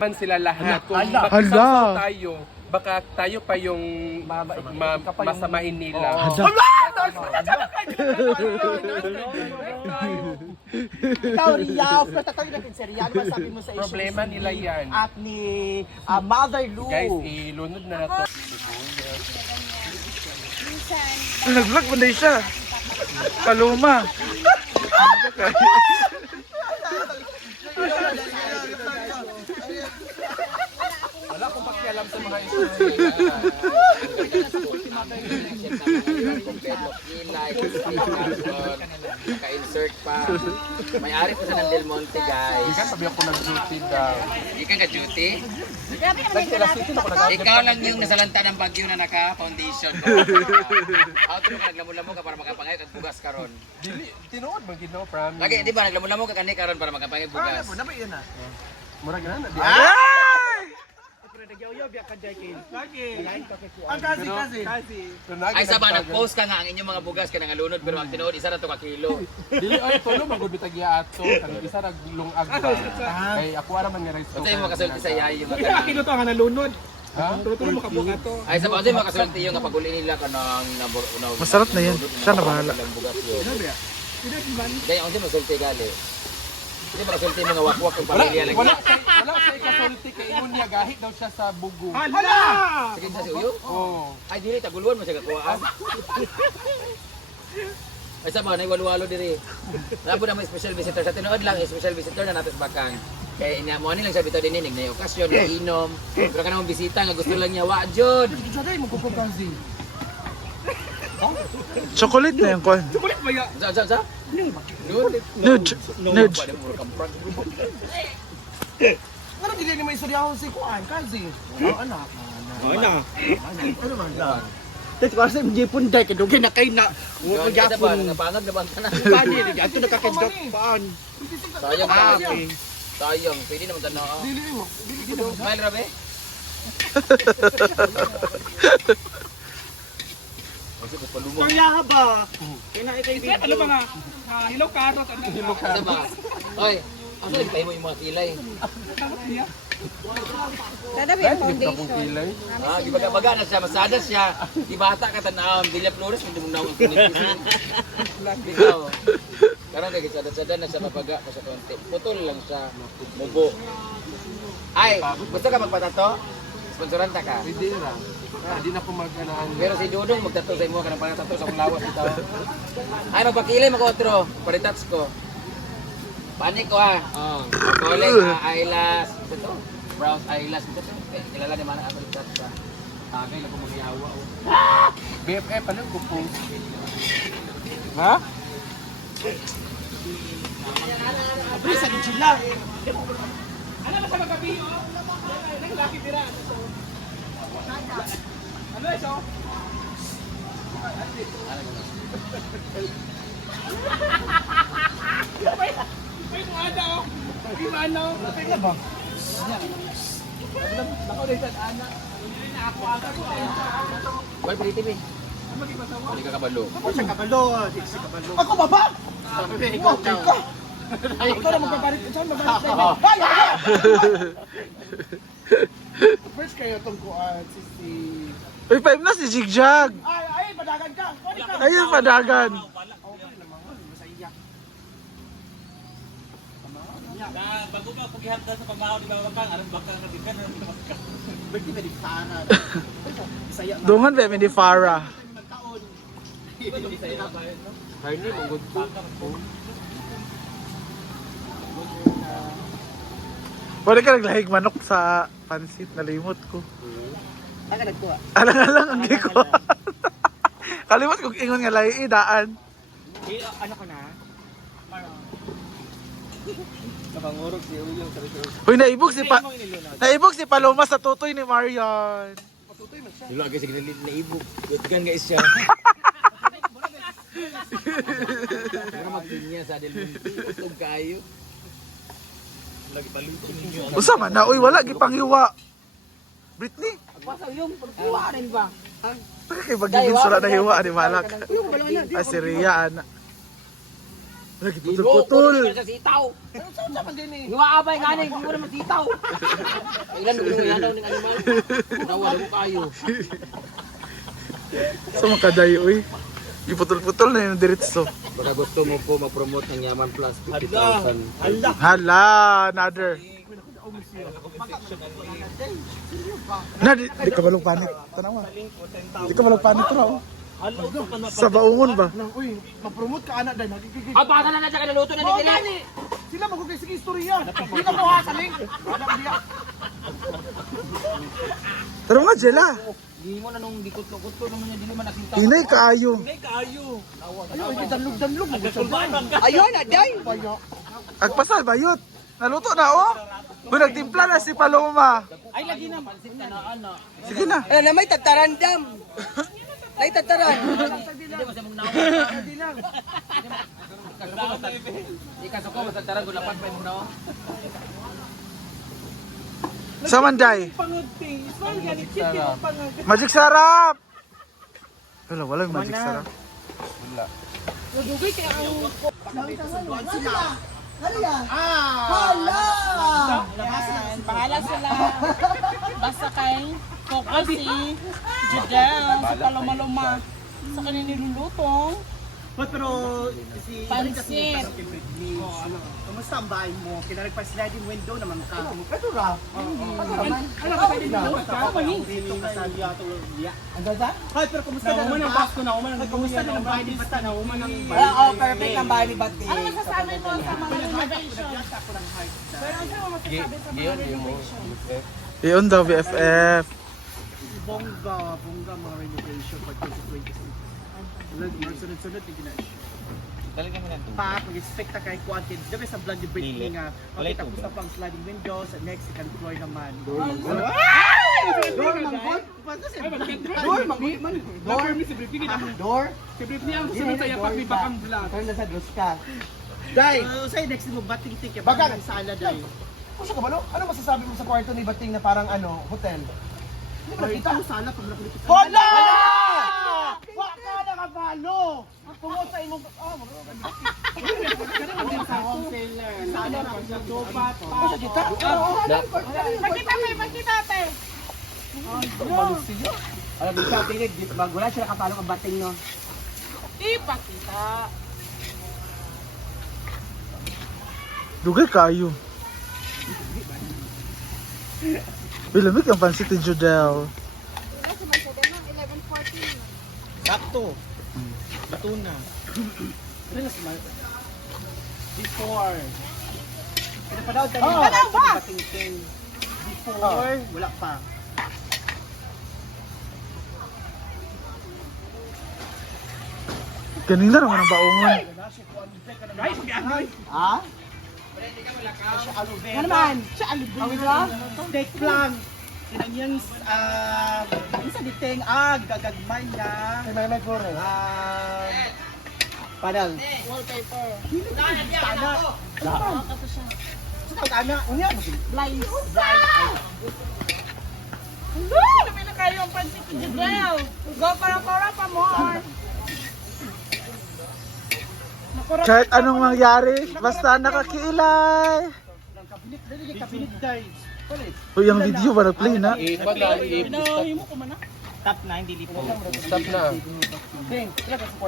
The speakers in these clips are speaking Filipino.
man sila lahat. Kung Hala. makisawsaw tayo, baka tayo pa yung masamain nila. Ikaw, Riyaw, patatawin natin si Riyaw. Ano sabi mo sa issue? Problema nila yan. At ni Mother Lou. Guys, ilunod na to. Nag-vlog mo na siya. Paluma. Wala akong pakialam sa mga issue nila. Naka-insert pa. May-ari pa sa ng Del Monte, guys. Ikan sabi ako nag-duty daw. Ikan ka duty? Nag-duty Ikaw lang yung nasalanta ng bagyo na naka-foundation. Auto mo ka naglamon-lamon ka para makapangay kag bugas karon. Dili, tinuod man ginaw, promise. Lagi, di ba naglamon-lamon ka kani karon para makapangay bugas. Murag na di. Ang kasi. Ay saba, nag-post ka nga ang inyong mga bugas ka nangalunod pero ang tinuod isa ra to ka kilo. Dili ay tulo magud bitag ato kani isa ra lungag ba. Kay ako ara man ni rice. Unsa yung makasulti sa yayi mo Kaya kilo to nga nalunod. Ha? Tulo mo kabuka to. Ay saba, unsa yung makasulti yung kapaguli nila kanang Masarap na yan. Siya na bahala. Bugas yun. Kaya unsa masulti gali? Hindi makasulti mga wakwak ng pamilya lagi. Wala siya ikasulti kay ingon niya gahit daw siya sa bugo. Hala! Sige sa si Uyo. Oh. Ay dili taguluan mo siya kakuhaan. Ay sa mga walo-walo diri. Labo na may special visitor sa tinuod lang, special visitor na natin bakang. Kaya ina mo ani lang sa bitaw dinig na okasyon na inom. Pero kanang bisita nga gusto lang niya wa jud. Chocolate na yung kwan. Kulit ba ya? Sa. Nudge. Nudge. Ano dili ni may istorya si Kuan kasi? Anak. Ana. Ano man da? Tet ko sa MJ punday kadugay na kay na. Wa gyapon napangag na bang tanan. Pani di ato nakakagdak paan. Sayang ka. Sayang, pwede naman tanaw. Dili mo. Smile rabe. Pangyaha ba? Kina ikay video. Ano ba nga? Hello karot. Himo ka. Ano ba? Oy, asa nagtahi mo yung mga kilay? Tadabi Dahil ang hindi ka kong foundation. kilay. Gibaga-baga na siya, masada siya. Di bata ka tanawang, Villa Flores, hindi mo na akong kunipisin. Bikaw. Karang kaya sada-sada na siya mabaga pa sa konti. Putol lang siya, mubo. Ay, gusto ka magpatato? Sponsoran ta ka. Pwede ra. Hindi na ko mag-anaan. Pero si Dudong magtato sa imo ka ng panatato sa akong lawas ito. Ay, magpakilay mag-otro. Paritats ko. Panik ko ah. Collect, eyelash. Ito. Brows, eyelash. Ito. Kilala ni Manang ako litats ka. Tagay lang ko magyawa. BFF, ano ko po? Ha? Abri sa sila. Ano ba sa magabi oh? Nang laki dira. Ano iso? Ay, kung ano? Di ba ano? Ano ba? Ako rin sa anak. Ako agad ko. Boy, palitin eh. Hindi ka kabalo. Ako sa kabalo. Ako baba. Ikaw ka. Ay, ikaw na magpapalit. Saan magpapalit na ito? Ay! First kayo itong kuan, si... Uy, 5 na si Jigjag. Ay, padagan ka! Kunin ka! Ayun, padagan. Bago ka paghihat sa pamahaw di ba bakang aron bakang kadikan Berti na di sana. Saya na. Dungan ba ni Farah? Magkaon. Harni, mangod ko. Pwede ka naglahig manok sa pansit. Nalimot ko. Ang nagkuha. Alang-alang ang giko. Kalimot kong ingon nga lahi daan. ano ko na? Nakangurog si Uyong sa rito. Uy, naibog si Paloma sa tutoy ni Marian. Dilo agad sige na ibog. Wetgan guys siya. Pero magtinya sa Del Monte. Utog kayo. Usa man na, uy, wala gipanghiwa. Britney, Pasa yung pagkuha rin ba? kay bagigin sula na hiwa ni Malak. Ah, si Ria, ana. Lagi Ginoo, putol-putol. kunin ka sa sitaw. Ano sa man din eh? Iwaabay nga na, hindi mo naman sitaw. Ilan mo yung yan daw ng animal? Nawala mo kayo. Sa mga kadayo, uy. Iputol-putol na yung diretso. Baka gusto mo po mag-promote ng Yaman Plus 50,000. Hala, another. Na, di ka balong panik. Tanawa. Di ka balong panik to, sa baungon ba? Uy, ma-promote ka anak dahil nagkikigig. Ah, baka na siya kanuluto na Oo, ni Dili. gani! Sila magkukay sige istorya. Hindi ka mawa sa link. Anak diya. Pero nga, Jela. Hindi mo na nung dikot-kutlo naman niya, Dili man nakita. Hinay kaayo. Ayun, ay danlog-danlog. Ayun, aday. Agpasal, bayot. Naluto na, oh. Kung nagtimpla na si Paloma. Ay, lagi na. Pansit ka na, ana. Sige na. Ano na may tatarandam. Ay, tataran. Hindi mo siya mong naon. Hindi lang. Di ka suko, basta tarang gulapan pa yung naon. Sa Manday. Pangudping. Isman, ganit Sarap. Magic sarap. Wala, walang magic sarap. Wala. Dugay kaya ang... Bahala sila. Basta kay Coco si Judel sa Paloma-Loma sa kanyang nilulutong Pero si... pansit. Kamusta ang bahay mo? Kinarig pa sliding window naman ka. Ito ra. Ano ka pwede na? Dito ka sa Liato. Ang ganda? Hoy, pero kumusta na ang Pasko na uman? Kumusta na ang bahay ni Basta na uman ang Oo, perfect ang bahay ni Bati. Ano masasabi mo sa mga renovation? Pero ano mo masasabi sa mga renovation? Iyon daw, BFF. bongga mga renovation for 2026. Sunod-sunod yung gina. Talaga mo lang. Pa, mag-expect na kay Quantins. Dami sa vlog yung break nga. Makita ko sa pang sliding windows. At next, second floor naman. Door manggod? Door manggod? Door? Door? Turn na sa dos ka. Day! Say next mo, bating ticket. Bagang. Bagang sala, day. Puso ka ba no? Ano masasabi mo sa kwarto ni Bating na parang ano, hotel? Hindi mo nakita? Ito, sala, pag nakulit sa Hala! Wa ka nakabalo! Tungod sa imong... Oh, sala na sa sofa. Puso kita? Magkita. Alam mo siya, tingin, wala siya nakapalong ang bating, no? Ipakita. Dugay kayo. Bilamig ang pansit ni Judel. Sakto. Bato na. Before. Pinapadaw tayo. Ano ba? Bating-ting. Before, wala pa. Kanina naman ang baungon. Ha? Siya aloe vera. Ano naman? Siya aloe vera? Steak plant. Yan yung isa diteng gagagmay niya. May flores. Padal. Wallpaper. Tana. Sa tana. Unya? Blinds. Hello! Namin na kayo ang pansit ni Judel. Go para pa more. Kahit anong mangyari, basta nakakilay. Kabinet guys. Uy, yung video ba nag-play na? Ipa na, Pinahimo ko man na. Top na, hindi lipo. stop na.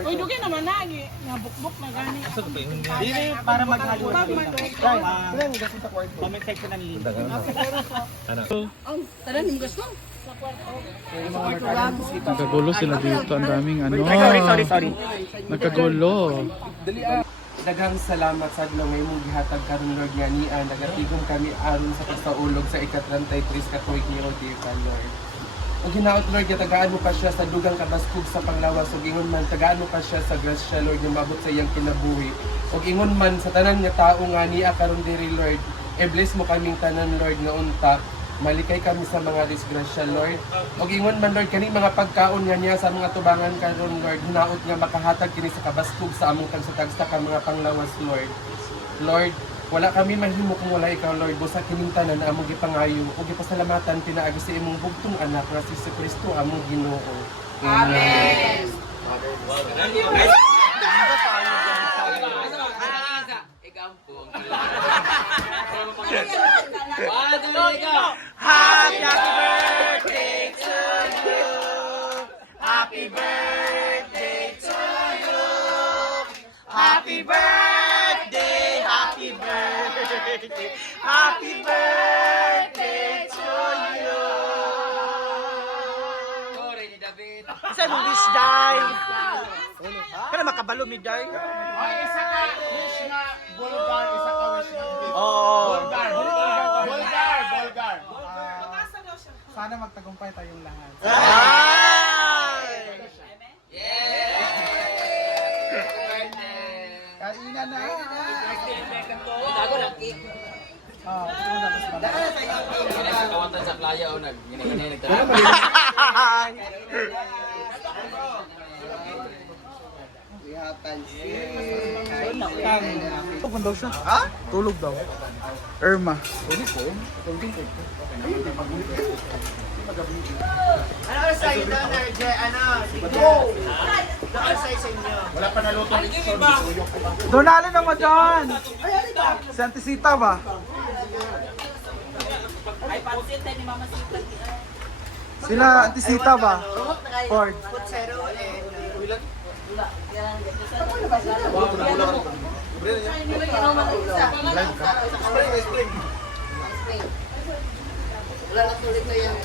Uy, dugay naman na. Nabukbuk na gani. Hindi para maghalo. Guys, Comment section ng link. Tara, niyo gusto? Nakagulo sila dito. Ang daming ano. Sorry. Nakagulo. Dali daghang salamat sa adlaw nga imong gihatag karon Lord nga niya nagatigom kami aron sa pagsaulog sa ika-33 ka tuig ni Odica Lord. Ug hinaot Lord nga tagaan mo pa siya sa dugang kabaskog sa panglawas ug ingon man tagaan mo pa siya sa grasya Lord nga mabot sa iyang kinabuhi. Ug ingon man sa tanan nga tao nga niya karon diri Lord, i-bless mo kaming tanan Lord nga unta. Malikay kami sa mga disgrasya, Lord. O ingon man, Lord, kaning mga pagkaon nga niya sa mga tubangan karon Lord, hinaot nga makahatag kini sa kabaskog sa among tagsatagsa ka mga panglawas, Lord. Lord, wala kami mahimo kung wala ikaw, Lord. Busa kining tanan na among gipangayo ug gipasalamatan pinaagi sa imong bugtong anak nga si Kristo among Ginoo. Amen. kampo. One, two, three, go! Happy birthday to you. Happy birthday to you. Happy birthday, happy birthday. Happy birthday to you. Sorry ni David. Isa mo wish day. Kana makabalo mi day. Ay, isa ka wish nga Bulgar, isa ka wish nga Oh. Bulgar. Bulgar. Sana magtagumpay tayong lahat. Ay! Yeah! Kainan na. Dago lang cake. Oh, ito na mas malaki. Kinakawatan sa playa o nag-hinay nagtara. Tulog daw siya. Ha? Tulog daw. Irma. Wala pa naluto ni Donali naman dyan. Si Auntie Sita ba? Ay, pansit ni Mama Sita. Sila Auntie Sita ba? Ford. Wala na tuloy ko yung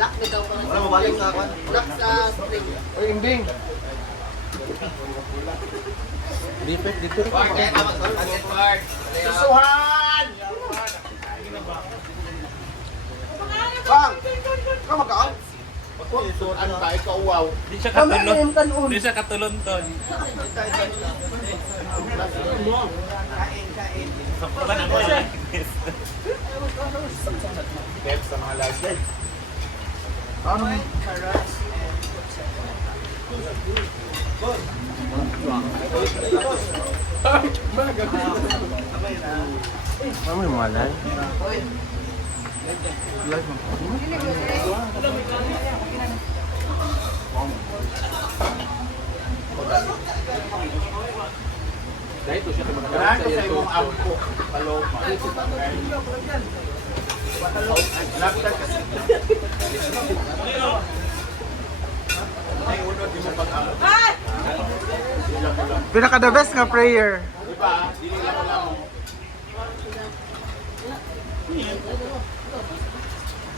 lock na daw pa. Wala mabalik sa akin. Lock sa spring. Oy, Imbing. Susuhan! Bang! Ka makaon? Ano ka? Ikaw wow. Di siya katulon. Di siya katulon to. Saputan ako yan. Dep sa mga lagi. Ano? Mami malan. Live mo. Kailangan ko sa imong ampo. Paloma. Laptop kasi. Ay, uno, di mo pag-ampo. Pinaka the best nga prayer. Diba? Dili lang wala mo.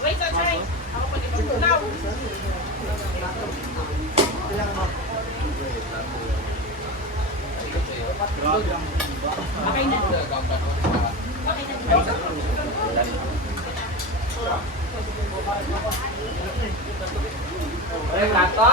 Wait, Chay. Ako pa dito. Now. Okay na. Okay na. Ay, kato?